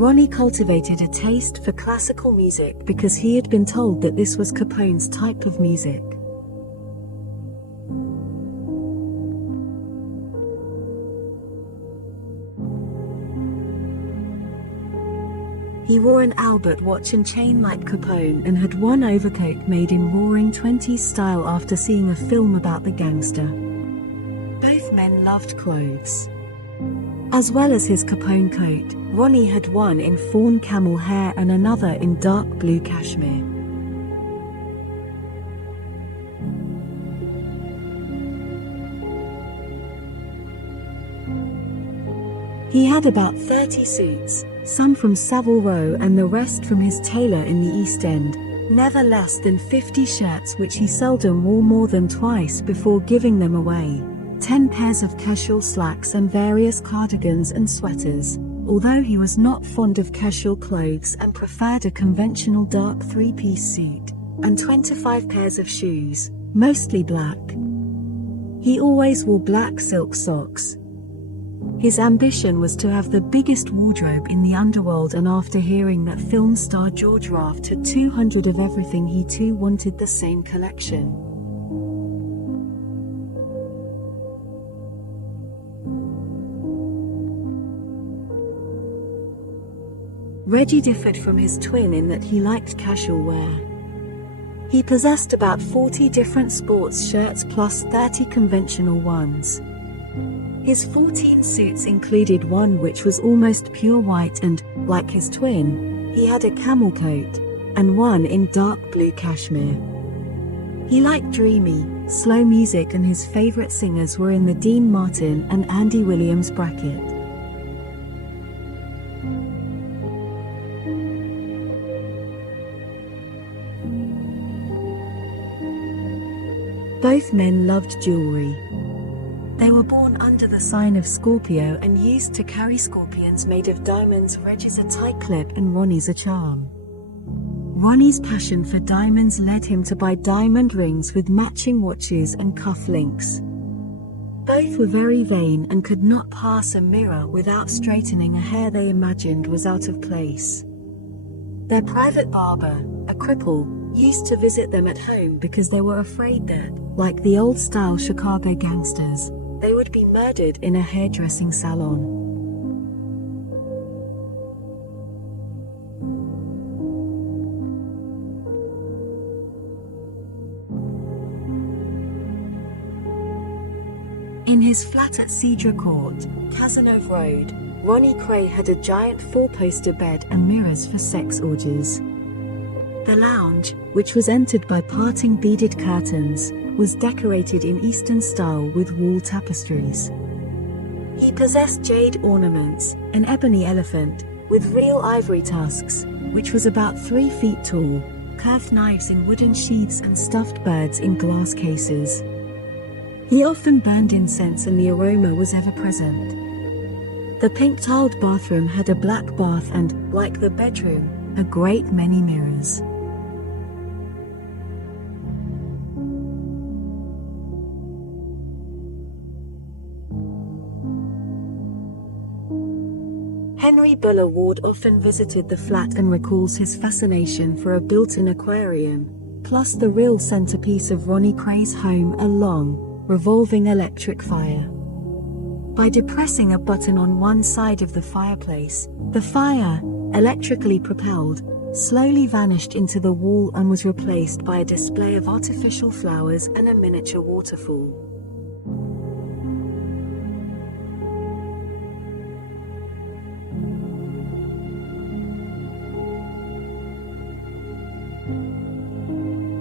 Ronnie cultivated a taste for classical music because he had been told that this was Capone's type of music. He wore an Albert watch and chain like Capone and had one overcoat made in roaring 20s style after seeing a film about the gangster. Both men loved clothes. As well as his Capone coat, Ronnie had one in fawn camel hair and another in dark blue cashmere. He had about 30 suits, some from Savile Row and the rest from his tailor in the East End, never less than 50 shirts which he seldom wore more than twice before giving them away, 10 pairs of casual slacks and various cardigans and sweaters, although he was not fond of casual clothes and preferred a conventional dark three-piece suit, and 25 pairs of shoes, mostly black. He always wore black silk socks. His ambition was to have the biggest wardrobe in the underworld, and after hearing that film star George Raft had 200 of everything, he too wanted the same collection. Reggie differed from his twin in that he liked casual wear. He possessed about 40 different sports shirts plus 30 conventional ones. His 14 suits included one which was almost pure white and, like his twin, he had a camel coat, and one in dark blue cashmere. He liked dreamy, slow music, and his favorite singers were in the Dean Martin and Andy Williams bracket. Both men loved jewelry. They were born under the sign of Scorpio and used to carry scorpions made of diamonds. Reggie's a tight clip and Ronnie's a charm. Ronnie's passion for diamonds led him to buy diamond rings with matching watches and cuff links. Both were very vain and could not pass a mirror without straightening a hair they imagined was out of place. Their private barber, a cripple, used to visit them at home because they were afraid that, like the old-style Chicago gangsters, they would be murdered in a hairdressing salon. In his flat at Cedar Court, Cazenove Road, Ronnie Kray had a giant four-poster bed and mirrors for sex orgies. The lounge, which was entered by parting beaded curtains, was decorated in Eastern style with wall tapestries. He possessed jade ornaments, an ebony elephant, with real ivory tusks, which was about 3 feet tall, curved knives in wooden sheaths and stuffed birds in glass cases. He often burned incense and the aroma was ever present. The pink-tiled bathroom had a black bath and, like the bedroom, a great many mirrors. Henry Buller Ward often visited the flat and recalls his fascination for a built-in aquarium, plus the real centerpiece of Ronnie Kray's home, a long, revolving electric fire. By depressing a button on one side of the fireplace, the fire, electrically propelled, slowly vanished into the wall and was replaced by a display of artificial flowers and a miniature waterfall.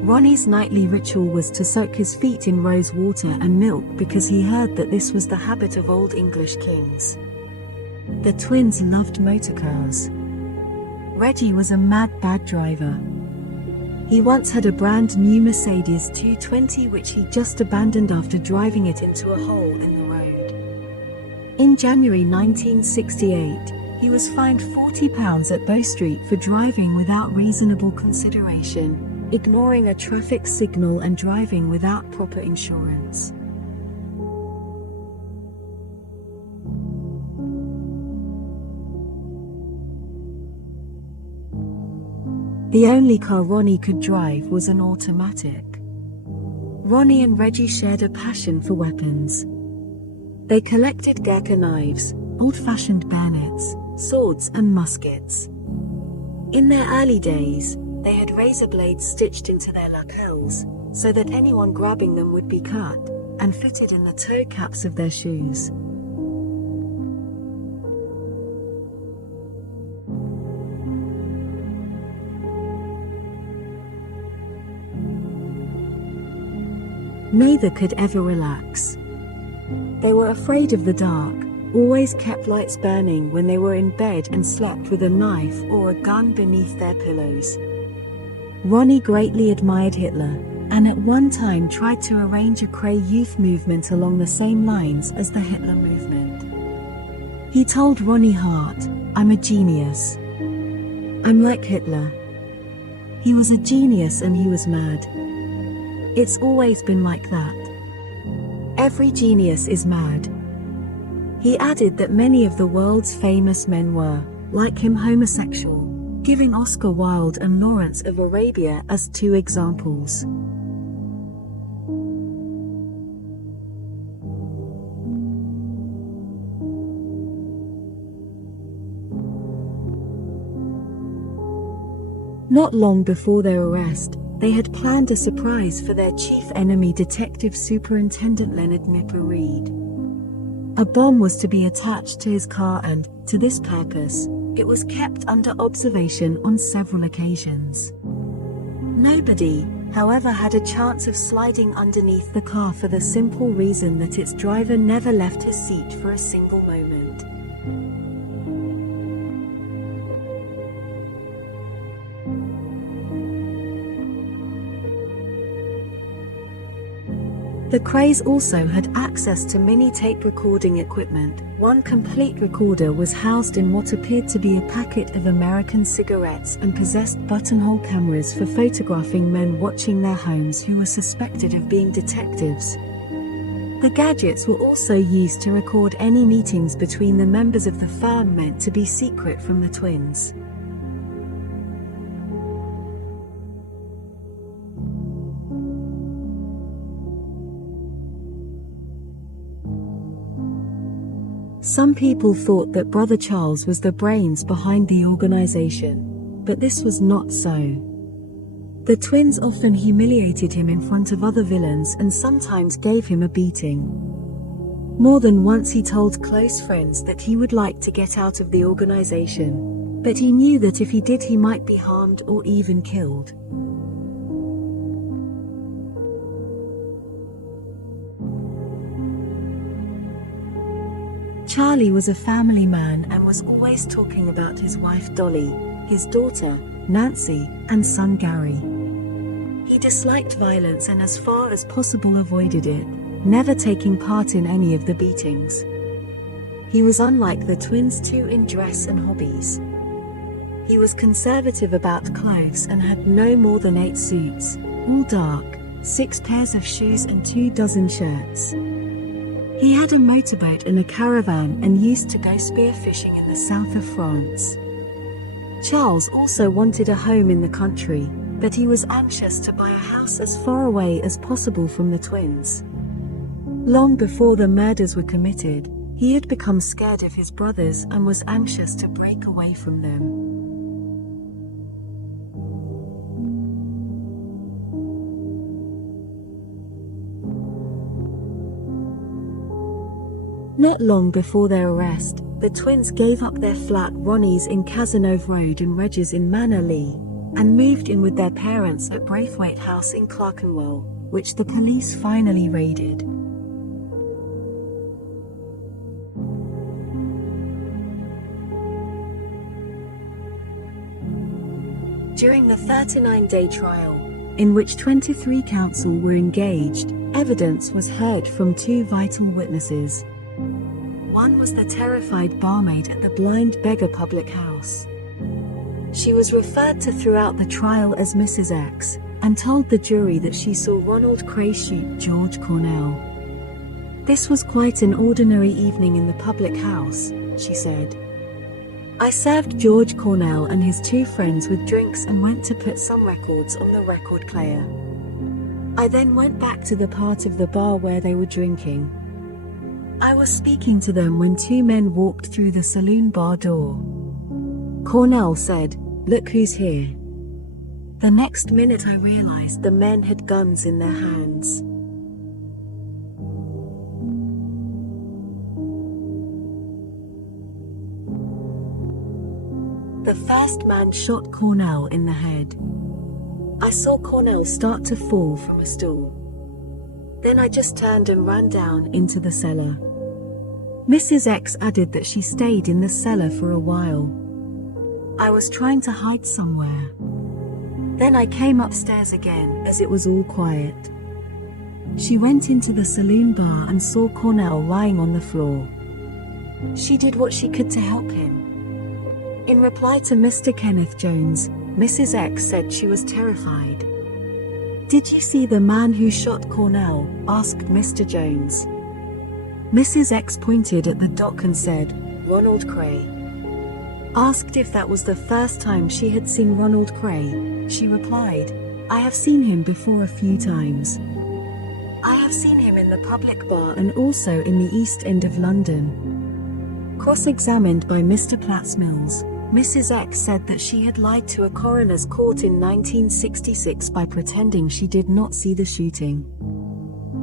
Ronnie's nightly ritual was to soak his feet in rose water and milk because he heard that this was the habit of old English kings. The twins loved motorcars. Reggie was a bad driver. He once had a brand new Mercedes 220 which he just abandoned after driving it into a hole in the road. In January 1968, he was fined £40 at Bow Street for driving without reasonable consideration, ignoring a traffic signal and driving without proper insurance. The only car Ronnie could drive was an automatic. Ronnie and Reggie shared a passion for weapons. They collected Gurkha knives, old-fashioned bayonets, swords and muskets. In their early days, they had razor blades stitched into their lapels, so that anyone grabbing them would be cut, and fitted in the toe caps of their shoes. Neither could ever relax. They were afraid of the dark, always kept lights burning when they were in bed and slept with a knife or a gun beneath their pillows. Ronnie greatly admired Hitler, and at one time tried to arrange a Kray youth movement along the same lines as the Hitler movement. He told Ronnie Hart, "I'm a genius. I'm like Hitler." He was a genius and he was mad. It's always been like that. Every genius is mad. He added that many of the world's famous men were, like him, homosexual, giving Oscar Wilde and Lawrence of Arabia as two examples. Not long before their arrest, they had planned a surprise for their chief enemy, Detective Superintendent Leonard Nipper Reed. A bomb was to be attached to his car and, to this purpose, it was kept under observation on several occasions. Nobody, however, had a chance of sliding underneath the car for the simple reason that its driver never left his seat for a single moment. The Krays also had access to mini tape recording equipment. One complete recorder was housed in what appeared to be a packet of American cigarettes and possessed buttonhole cameras for photographing men watching their homes who were suspected of being detectives. The gadgets were also used to record any meetings between the members of the firm meant to be secret from the twins. Some people thought that Brother Charles was the brains behind the organization, but this was not so. The twins often humiliated him in front of other villains and sometimes gave him a beating. More than once he told close friends that he would like to get out of the organization, but he knew that if he did he might be harmed or even killed. Charlie was a family man and was always talking about his wife Dolly, his daughter, Nancy, and son Gary. He disliked violence and as far as possible avoided it, never taking part in any of the beatings. He was unlike the twins too in dress and hobbies. He was conservative about clothes and had no more than 8 suits, all dark, 6 pairs of shoes and 2 dozen shirts. He had a motorboat and a caravan and used to go spearfishing in the south of France. Charles also wanted a home in the country, but he was anxious to buy a house as far away as possible from the twins. Long before the murders were committed, he had become scared of his brothers and was anxious to break away from them. Not long before their arrest, the twins gave up their flat Ronnie's in Cazenove Road and Reggie's in Manor Lee, and moved in with their parents at Braithwaite House in Clerkenwell, which the police finally raided. During the 39-day trial, in which 23 counsel were engaged, evidence was heard from 2 vital witnesses. One was the terrified barmaid at the Blind Beggar public house. She was referred to throughout the trial as Mrs. X, and told the jury that she saw Ronald Kray shoot George Cornell. "This was quite an ordinary evening in the public house," she said. I served George Cornell and his two friends with drinks and went to put some records on the record player. I then went back to the part of the bar where they were drinking. I was speaking to them when two men walked through the saloon bar door. Cornell said, "Look who's here." The next minute I realized the men had guns in their hands. The first man shot Cornell in the head. I saw Cornell start to fall from a stool. Then I just turned and ran down into the cellar. Mrs. X added that she stayed in the cellar for a while. I was trying to hide somewhere. Then I came upstairs again as it was all quiet. She went into the saloon bar and saw Cornell lying on the floor. She did what she could to help him. In reply to Mr. Kenneth Jones, Mrs. X said she was terrified. "Did you see the man who shot Cornell?" asked Mr. Jones. Mrs. X pointed at the dock and said, "Ronald Kray." Asked if that was the first time she had seen Ronald Kray, she replied, "I have seen him before a few times. I have seen him in the public bar and also in the East End of London." Cross-examined by Mr. Plattsmills, Mrs. X said that she had lied to a coroner's court in 1966 by pretending she did not see the shooting.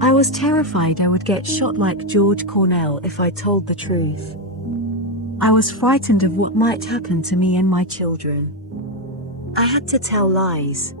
"I was terrified I would get shot like George Cornell if I told the truth. I was frightened of what might happen to me and my children. I had to tell lies.